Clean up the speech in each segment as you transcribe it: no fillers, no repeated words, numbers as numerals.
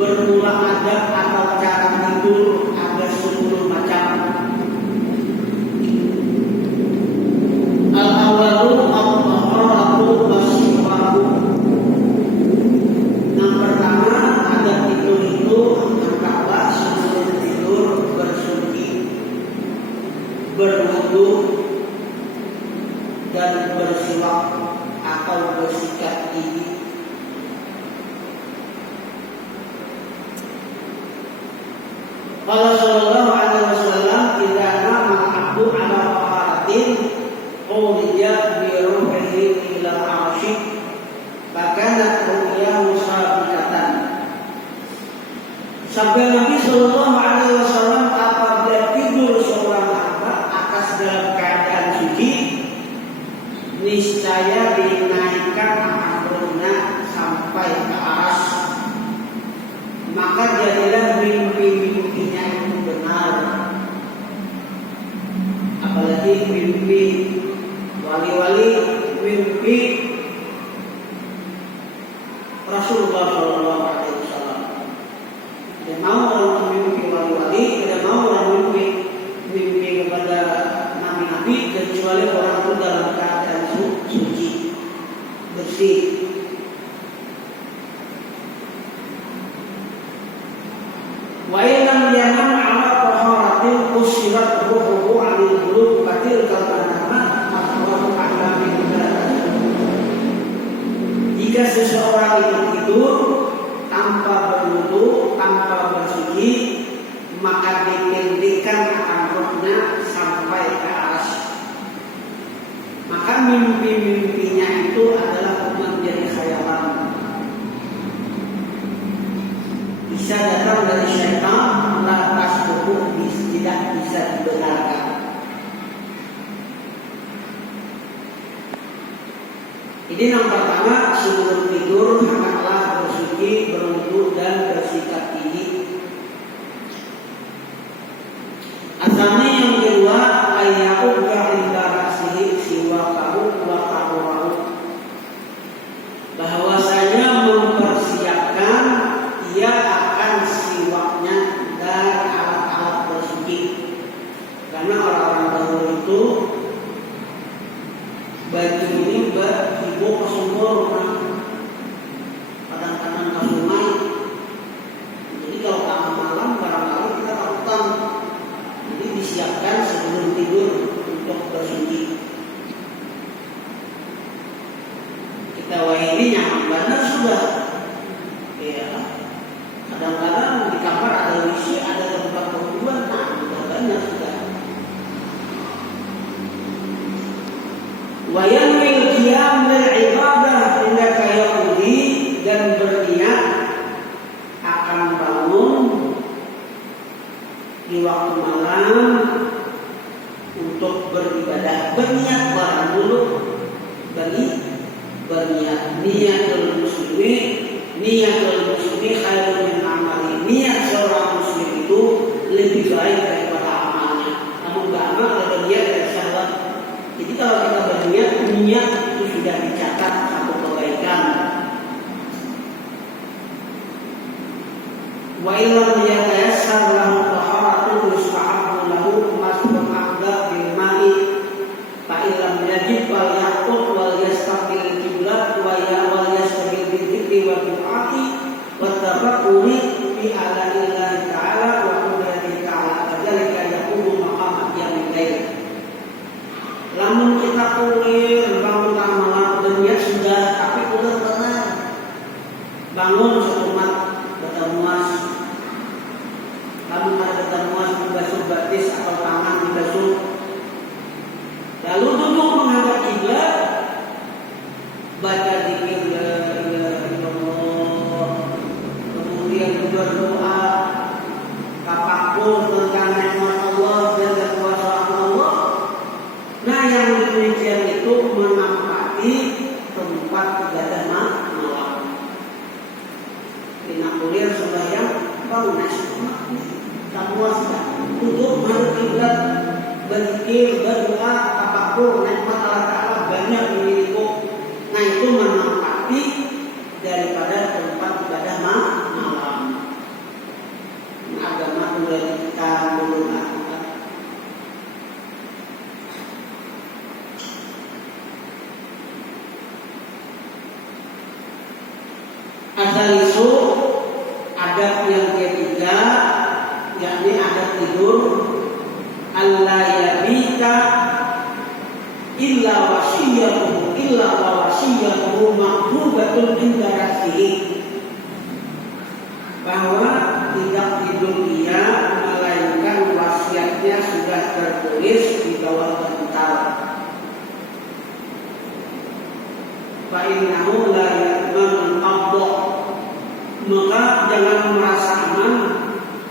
berulang adab atau cara tidur ada 10 macam. Al-awalu al-taharatu was-siwaku. Yang pertama, adab tidur itu hendaklah sebelum tidur bersuci, berwudu dan bersiwak atau bersikat gigi. Qala sallallahu alaihi wasallam, "Idza nama al-'abdu 'ala taharatin uliya bi ruhihi ila al-'arsy, fakanat ru'yahu sabitatan." Sampai Nabi sallallahu alaihi wasallam, apabila tidur seorang hamba atas dalam keadaan suci, niscaya dinaikkan amruna sampai ke aras, maka jadilah mimpi-mimpinya itu benar. Apalagi mimpi wali-wali, mimpi Rasulullah Shallallahu Alaihi Wasallam. Tidak mau orang mimpi wali-wali, tidak mau orang mimpi kepada nabi-nabi, kecuali orang itu dalam keadaan suci, bersih. Wa illam yanam 'ala taharatin usirat ruhuhu 'anil qulub katil kalmanama aswaru ahli bidah. Jika seseorang itu tidur tanpa berwudu, tanpa bersuci, maka dipendekkan akan rohnya sampai ke aras. Maka mimpi-mimpinya itu adalah menjadi khayalan. Bisa datang dari syaitan, lantas hukum tidak bisa dibenarkan. Ini yang pertama, sebelum tidur hendaklah bersuci, berwudu dan bersikat gigi. Asalnya yang kedua, ayyaquka inda ra'sihi siwakahu wa tahurahu. Bahwasanya mempersiapkan ia akan siwaknya dan alat-alat bersuci. Karena orang-orang dahulu itu baju ini ibu ke sumur, kadang-kadang ke sungai. Jadi kalau tengah malam barangkali kita takutan. Jadi disiapkan sebelum tidur untuk bersuci. Kita ini nyaman benar sudah. Ya. Kadang-kadang di kamar ada WC, ada tempat berbuat, nah sudah banyak sudah. Wa yanwil qiyam lil ibadah inda kayaqudi, dan berniat akan bangun di waktu malam untuk beribadah. Berniat barang dulu, berniat niatul muslimi khairun min amali. Niat seorang muslim itu lebih baik daripada amalnya. Namun beramal ada niat dan syahwat. Jadi kalau kita berniat, niat itu sudah dicatat satu kebaikan. Wa illam yatayassar lahu taharatu yustahabbu lahu masbun aqda bil ma'i fa illam yajib wal yaqut wal yastaqbil qiblat wa wal yastaqbil bil dzikri wa du'ati wa tafakkuri fi alanillahi ta'ala wa qudratihi ta'ala. Kadzalika yakunu maqam qiyamil lail. Lamun kita kulir bangun tengah malam, berniat sudah, tapi udah benar bangun sekumat bertemuas. Lalu ada bertemuas dibasuh batis atau tangan dibasuh, lalu duduk menghadap kiblat, baca zikir la ilaha illallah, kemudian berdoa, tafakur tentang nikmat Allah dan kekuasaan Allah. Nah, yang demikian itu menempati tempat ibadah malam. Kita kuliah sembahyang, bangun nasi tamuaskan untuk menghadap kiblat, berzikir, berdoa, tafakur nikmat Allah Ta'ala banyak memiliki. Nah, itu menempati daripada tempat ibadah malam. Asalisu adab yang ketiga, yakni adab tidur, alla yabita illa wa wasiyatuhu makrubatun inda rasihi, bahwa tidak tidur dia melainkan wasiatnya sudah tertulis di bawah bantal. Fa innahu la ya'man qabda, maka jangan merasa aman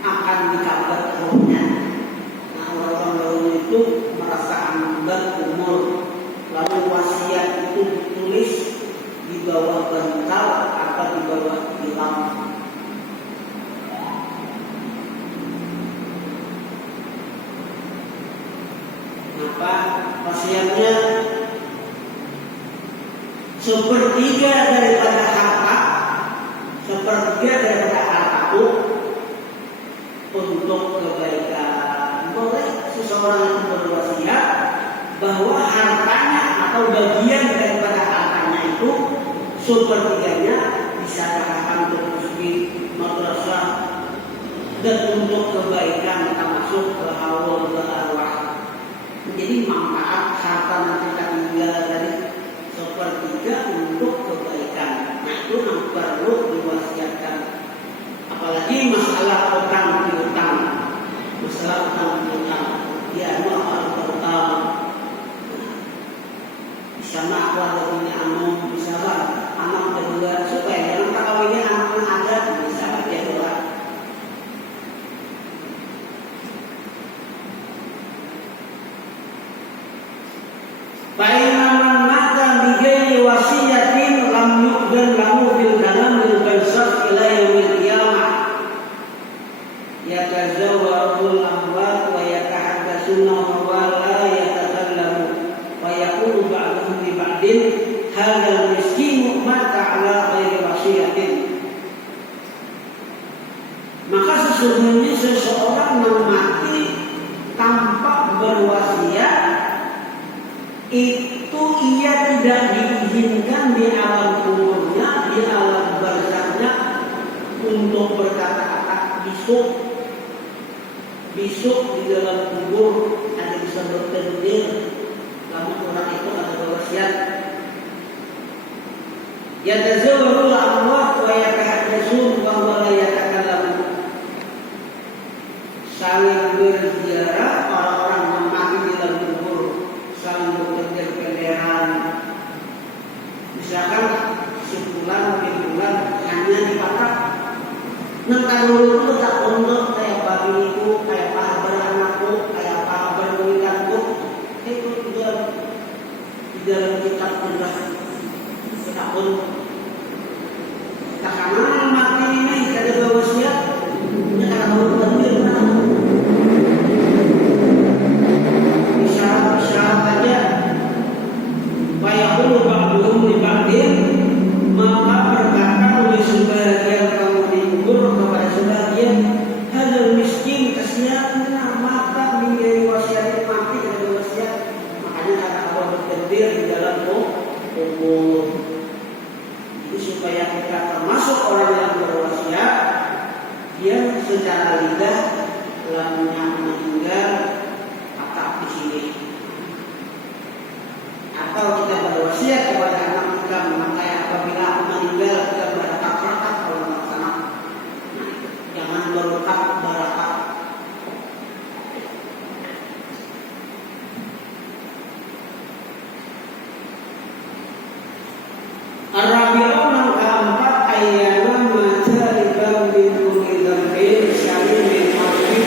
akan dicabut rohnya. Nah, orang dahulu itu merasa aman umur, lalu wasiat itu ditulis di bawah bantal atau di bawah tilam. Apa wasiatnya? Sepertiga daripada harta, hartaku untuk kebaikan. Boleh seseorang yang berwasiat bahwa hartanya atau bagian daripada hartanya itu sepertiganya diserahkan untuk masjid, madrasah, dan untuk kebaikan termasuk berhaul berarwah. Jadi manfaat harta nanti tinggal dari sepertiga untuk kebaikan. Nah, itu yang perlu diwasiatkan. Apalagi masalah utang piutang, dia harus berutang. Sama aku ada punya anak, misalnya anak kedua, supaya jangan kalau ini anak ada bisa dia dua. Bainaman mata bighairi wasiyatin lam yu'dan lahu fil kalam lil barzakh ila yaumil qiyamah. Yatazawwarul amwat wa yatahaddatsuna wa la yatakallamu wa yaqulu ba'dhum li ba'din hadzal miskinu mata ala ghairi wasiyatin. Maka sesungguhnya seseorang yang mati tanpa berwasiat itu ia tidak diizinkan di alam kuburnya, di alam barzakhnya untuk berkata-kata besok di dalam kubur ada bisa bertengger karena orang itu ada berwasiat. Yatazawwarul amwat wa yatahaddatsun wa huwa la yatakallamu, saling berziarah orang-orang yang mati di dalam kubur, saling berkenderan. Misalkan sebulan, hanya dipakai. Nengkar dulu itu tak untuk kayak babiku, kayak kabar anakku, kayak kabar wanitaku. Itu di dalam kitab sudah kita pun. Tak karena mati ini ada berwasiat, kita tak tahu bagaimana. Isyarat aja. Bayakulu ba'duhum li ba'din, maka berkata oleh sebagian kaum kubur kepada sebagian, hadzal miskin kasihan mata menjadi wasiat mati dari wasiat. Makanya kata Allah bertembir di dalam kubur. Jadi supaya kita termasuk orang yang berwasiat, dia secara lidah lamanya meninggal atap di sini. Atau kita berwasiat kepada anak kita, maka apabila aku meninggal kita berakat kalau melaksanakan. Nah, jangan berukat barakat. Ar-rabi'un yang keempat ayyaman majaribam bin kulidambin syari min ma'rif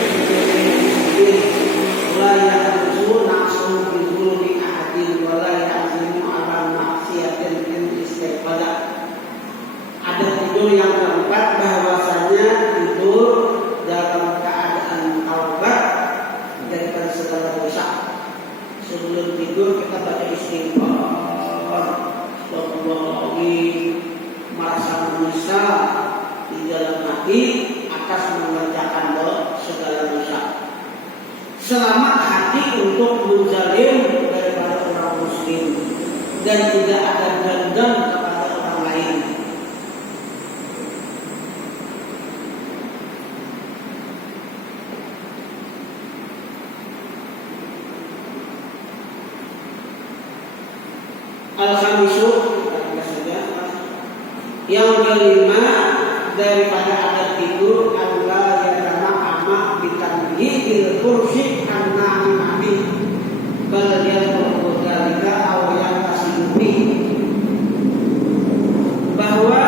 bin la ya'udzu na'sun bin zulmi ahadin wa la ya'zimu ala maksiatin bin istiqbala. Ada tidur yang keempat, bahwasanya tidur dalam keadaan taubat daripada segala dosa. Sebelum tidur kita baca istighfar, merasa menyesal di dalam hati atas mengerjakan segala dosa. Selamat hati untuk menzalim daripada orang muslim dan tidak ada dendam kepada orang lain. Al-khamisu, yang kelima daripada adat tidur Allah yadana ama bitanbihi kursi an-na'imati kalian berkodalika awayan kasihufi, bahwa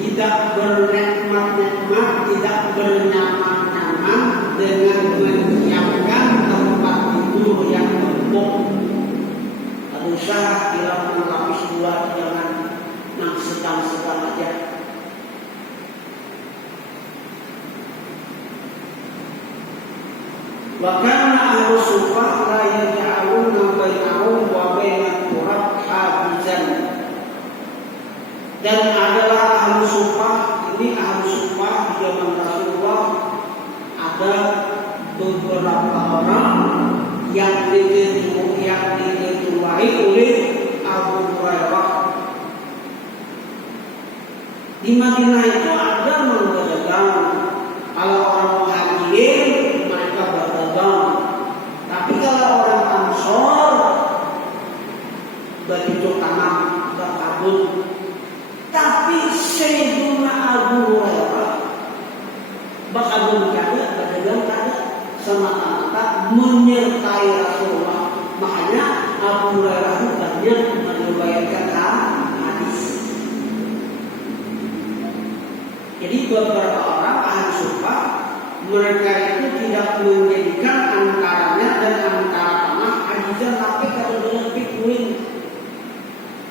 tidak bernikmat-nikmat, tidak bernyaman-nyaman dengan menyiapkan tempat tidur yang empuk. Usaha bila melapis luar, jangan yang sedang-sedang aja. Wa kana ahlu sufah la yaj'aluna bainahum wa bainat turab hajizan. Dan adalah ahlu sufah, ini ahlu sufah di zaman Rasulullah ada beberapa orang yang diketuai oleh Abu Hurairah. Di Madinah itu ada berdagang. Kalau orang muhajirin mereka berdagang, tapi kalau orang Ansor bercocok tanam, berkabut. Tapi Sayyidina Abu Hurairah berkabut kada, berdagang kada, semata-mata menyertai Rasulullah. Makanya Abu Hurairah banyak meriwayatkan hadis. Jadi beberapa orang ahli sufah mereka itu tidak menjadikan antaranya dan antara tanah hajizan, tapi kalau dengan pikuin.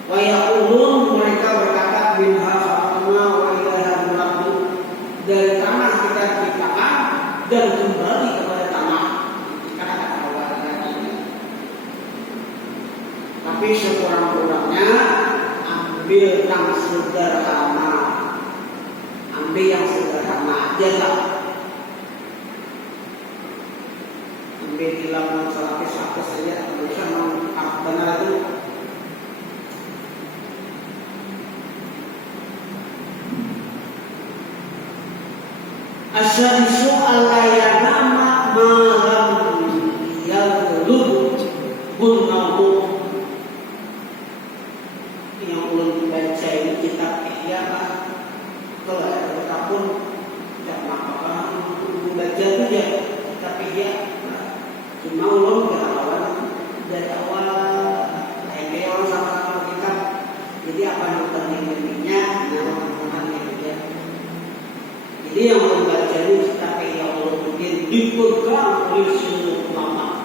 Wa yaqulun, mereka berkata minha khatama wa ilaiha nuraddu, dari tanah kita diciptakan dan kembali kepada tanah. Tapi sekurang-kurangnya ambil yang sederhana, ambil yang sederhana aja lah. Ambil hilang selapis-lapis saja, bisa benar itu. Asyadisu al-layanama malam yaghlub bunnamu. Yang belum baca ini kitab Ihya, kalau ada pun tidak apa-apa untuk baca itu ya kitab Ihya. Cuma ulun awal dari awal kayak orang sama kitab. Jadi apa yang pentingnya nama-namanya ya. Jadi yang belum baca ini kitab Ihya Ulumuddin dipegang oleh seluruh ulama.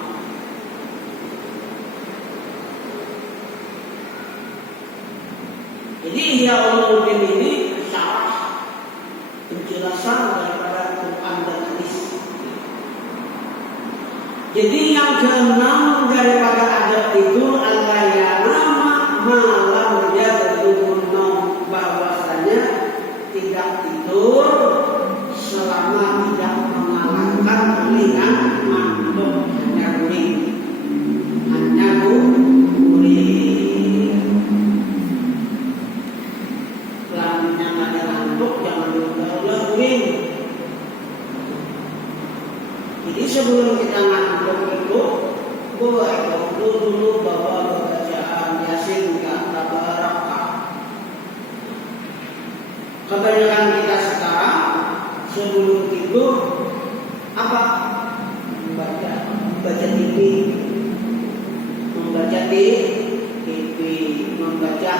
Jadi Ihya Ulumuddin ini syarah penjelasan daripada Quran dan hadis. Jadi yang keenam daripada adab itu al-layanama malam yaghlubun naum, bahwasanya tidak tidur selama tidak mengalahkan ulingan mandok, hanya uling, hanya sebelum kita ngantuk itu, boleh dulu bawa bacaan Yasin ke Tabarakah. Kebanyakan kita sekarang sebelum tidur apa? Membaca TV, membaca TV, membaca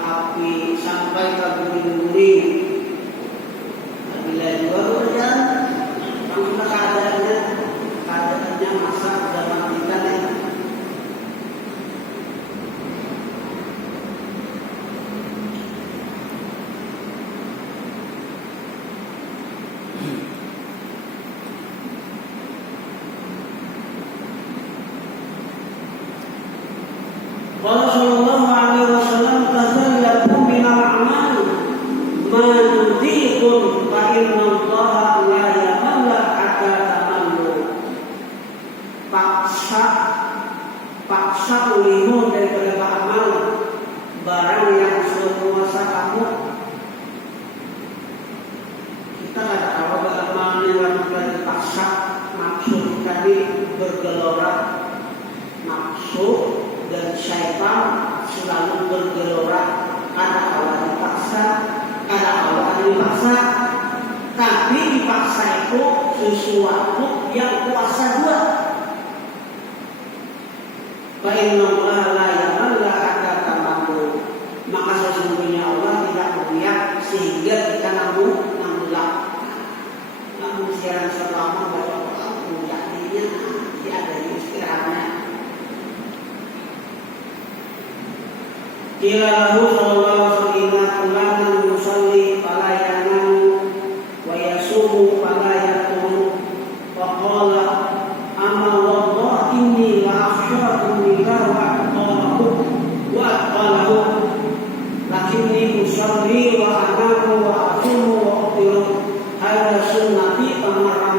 HP sampai ke guling-guling. Bila dua berjalan, sudah keadaannya masa zaman kita nih. Rasulullah alaihi wasallam tazallaku min al-amal ma yudhiqun fa inna Allah la yamalla hatta tamallu. Paksa ulimu daripada beramal barang yang sekuasa kamu. Kita ada tahu beramal yang dipaksa, maksud tadi bergelora, nafsu dan syaitan bergelora, ada kalanya dipaksa, ada kalanya dipaksa. Tapi dipaksa itu sesuatu yang kuasa dua. Fa'innallaha la yamalla hatta tamallu. Maka sesungguhnya Allah tidak memihak sehingga kita nambah. Namun siaran selama baca Quran mudahnya dia ada istirahatnya. Qila lahu sallallahu alaihi wasallam yusalli fala yanamu wa yasumu fala yaqumu wa qala amma wallahi inni la akhshakum lillahi wa aqalahu lakinni usalli wa anamu wa asumu wa uqtiru hadza sunnati amar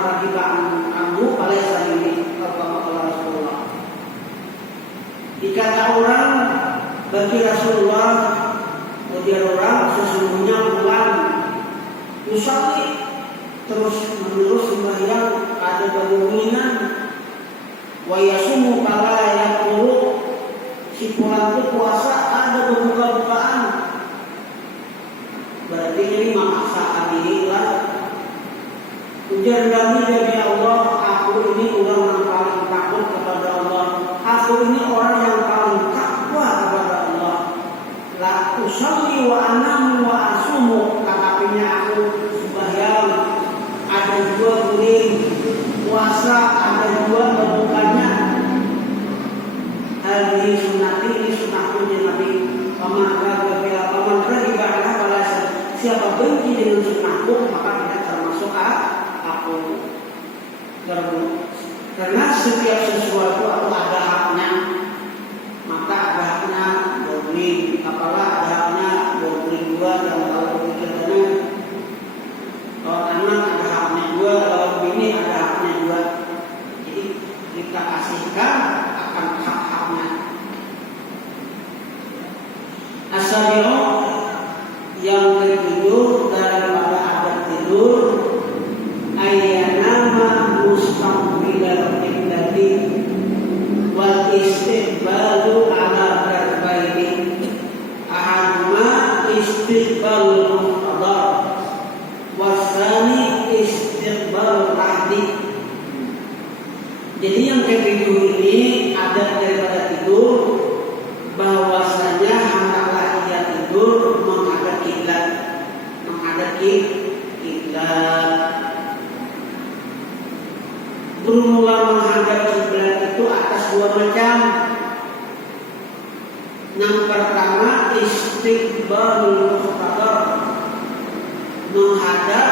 ragiban anhu falaysa minni kata Rasulullah. Dikata orang bagi Rasulullah, kemudian orang sesungguhnya bulan usahi terus menerus sembahyang ada bangunan wa yasumu fala yaqulu si bulan itu puasa ada buka-bukaan berarti ini memaksa diri lah. Ujar dari Allah, aku ini orang yang paling takut kepada Allah, aku ini orang yang paling takwa kepada Allah. La usalli wa anamu wa asumu, tetapinya aku sembahyang ada dua guling, puasa ada dua bukanya. Hal ini sunnati, ini sunnahku Nabi. Paman raga balas, siapa benci dengan sunnahku maka tidak termasuk aku. Karena setiap sesuatu itu ada haknya. Maka ada haknya berguling, apalah ada haknya berguling dua yang kalau berguling kalau anak ada haknya dua, kalau bini ada haknya dua. Jadi kita kasihkan akan hak-haknya. Asabi'u yang ketujuh daripada adat tidur ayyanama mustaqbilal qiblati wal istiqbalu ala darbaini ahaduma istiqbalul muqtadar wasani istiqbalul tahdi. Jadi yang ketujuh ini adat daripada tidur bahwasanya hendaklah ia tidur menghadap kiblat, Bermula menghadap kiblat itu atas dua macam. Yang pertama istiqbalul muqtadar, menghadap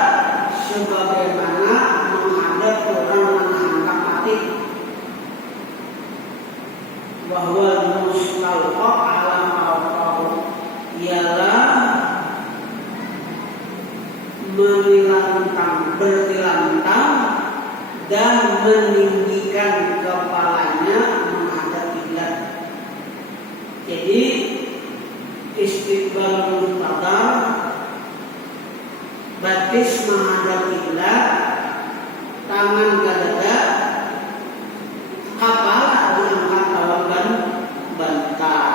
sebagaimana menghadap orang yang hendak mati. Bahwa mustalqa ala ma'afahu ialah bertilantang dan meninggikan kepalanya menghadap kiblat. Jadi istiqbal muqtadar batis menghadap kiblat, tangan ke dada, kepala diangkat lawan bantal.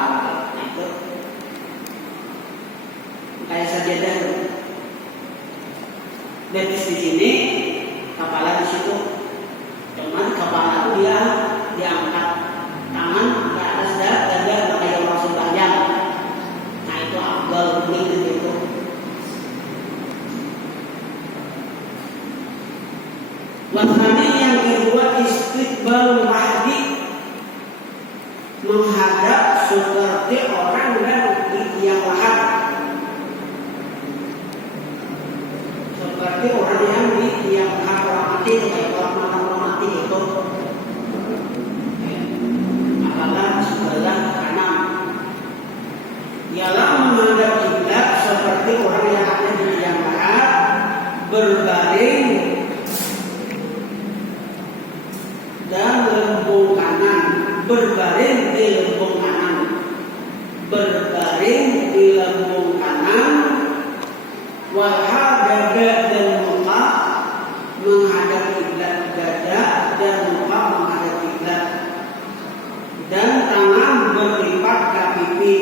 Itu kayak sajadah. Batis di sini, kepala di situ. Cuman kepala itu dia diangkat, tangan ke atas dada kayak orang sembahyang. Nah itu afdal begitu itu. Wasani yang kedua istiqbal mahdi, menghadap seperti orang yang lahap, seperti orang yang orang mati, kayak orang mati itu. Apakah sebelah kanan? Ialah menghadap kiblat seperti orang yang ada di yang lahap, berbaring dan lembung kanan, berbaring di lembung kanan, berbaring di lembung kanan, wahada dan muka menghadap kiblat, dada dan muka menghadap kiblat, dan tangan berlipat ke pipi.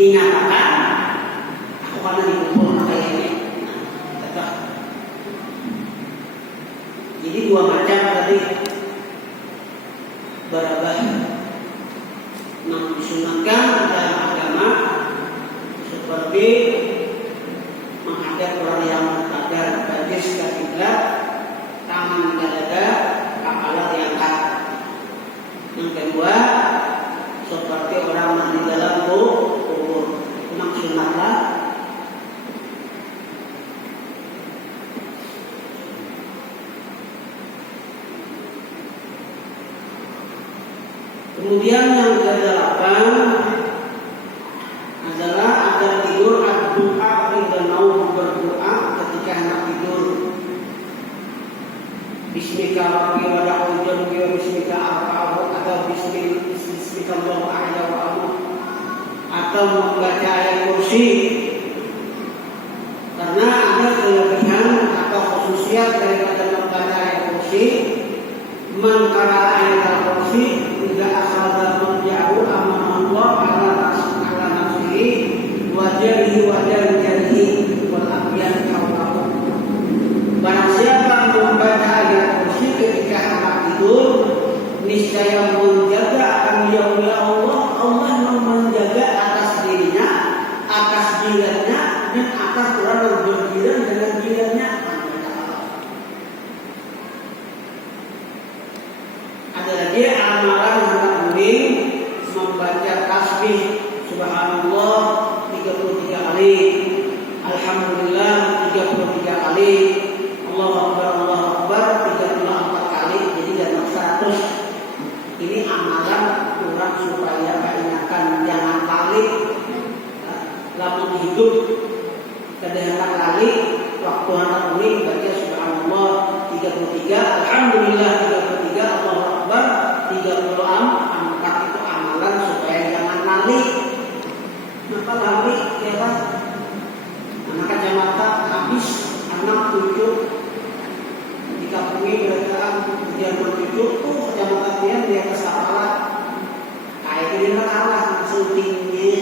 dinyatakan aku karena dikumpul kayaknya tetap. Jadi dua macam tadi barabah yang disunatkan dalam agama seperti menghadap orang yang berkadar bajis ke kiblat, tangan ke dada, kepala diangkat. Yang kedua seperti orang yang di dalam kubur, memang sunatlah. Kemudian yang ke-8 adalah agar tidur doa dan mau berdoa ketika hendak tidur. Bismika rabbi wa da'udzu bika wa bismika arba'u atau bismika Allahu a'la wa a'la atau membaca ayat kursi, karena ada kelebihan atau khususiat daripada membaca ayat kursi. Man qara'a ayat kursi tidak akhadha marja'u amanallah ala nafsihi wa jarihi wa jarihi wal abyan hawlahu. Barang siapa membaca ayat kursi ketika hendak tidur, niscaya menjaga akan dia Allah. Allah menjaga atas dirinya, atas jidatnya, dan atas orang yang berjiran dengan jidatnya. Ada lagi amalan hendak muring membaca tasbih subhanallah 33 kali, alhamdulillah 33 kali, Allahu Akbar 34 kali, jadi dalam 100. Ini amalan kurang supaya ingatkan jangan kali lamun hidup kedatangan kali waktu anak ini baca subhanallah 33, alhamdulillah 33, Allahu Akbar 34 itu amalan supaya jangan lali. Maka lali ya kan? Anak kacamata habis anak 7 dikapungi mereka dia bertujuh kacamata dia di atas kepala kayak gini kalah langsung tinggi